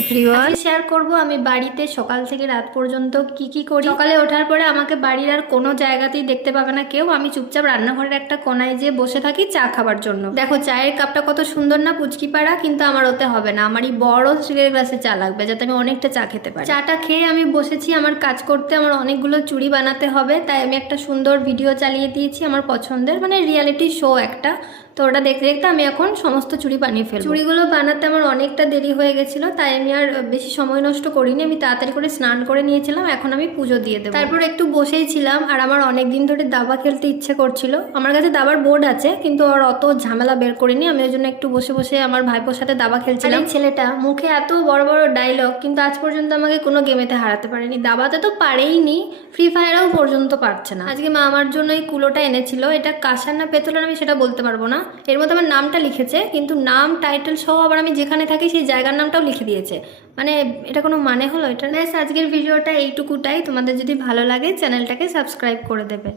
Everyone, share করব আমি বাড়িতে সকাল থেকে রাত পর্যন্ত কি করি। সকালে ওঠার পরে আমাকে বাড়ির আর কোনো জায়গাতেই দেখতে পাবে না কেউ। আমি চুপচাপ রান্নাঘরের একটা কোনায় যেয়ে বসে থাকি চা খাবার জন্য। দেখো চায়ের কাপটা কত সুন্দর না, পুচকি পাড়া, কিন্তু আমার ওতে হবে না। আমার এই বড় স্টিলের গ্লাসে চা লাগবে, যাতে আমি অনেকটা চা খেতে পারি। চাটা খেয়ে আমি বসেছি আমার কাজ করতে। আমার অনেকগুলো চুড়ি বানাতে হবে, তাই আমি একটা সুন্দর ভিডিও চালিয়ে দিয়েছি আমার পছন্দের, মানে রিয়ালিটি শো একটা। তো ওটা দেখতে দেখতে আমি এখন সমস্ত চুড়ি বানিয়ে ফেলবো। চুড়িগুলো বানাতে আমার অনেকটা দেরি হয়ে গেছিলো, তাই আমি আর বেশি সময় নষ্ট করিনি। আমি তাড়াতাড়ি করে স্নান করে নিয়েছিলাম, এখন আমি পুজো দিয়ে দেবো। তারপর একটু বসেই ছিলাম, আর আমার অনেক দিন ধরে দাবা খেলতে ইচ্ছে করছিল। আমার কাছে দাবার বোর্ড আছে, কিন্তু আর অত ঝামেলা বের করিনি। আমি ওই জন্য একটু বসে বসে আমার ভাইপোর সাথে দাবা খেলছিলাম। এই ছেলেটা মুখে এত বড় বড় ডায়লগ, কিন্তু আজ পর্যন্ত আমাকে কোনো গেমেতে হারাতে পারেনি। দাবাতে তো পারেইনি, ফ্রি ফায়ারেও পর্যন্ত পারছে না। আজকে মা আমার জন্য এই কুলোটা এনেছিল। এটা কাঁসার না পেতলের আমি সেটা বলতে পারবো না। এর মধ্যে আমার নামটা লিখেছে, কিন্তু নাম টাইটেল সহ আবার আমি যেখানে থাকি সেই জায়গার নামটাও লিখে দিয়েছে। মানে এটা কোনো মানে হলো? এটা ব্যাস, আজকের ভিডিওটা এইটুকুটাই। তোমাদের যদি ভালো লাগে চ্যানেলটাকে সাবস্ক্রাইব করে দেবে।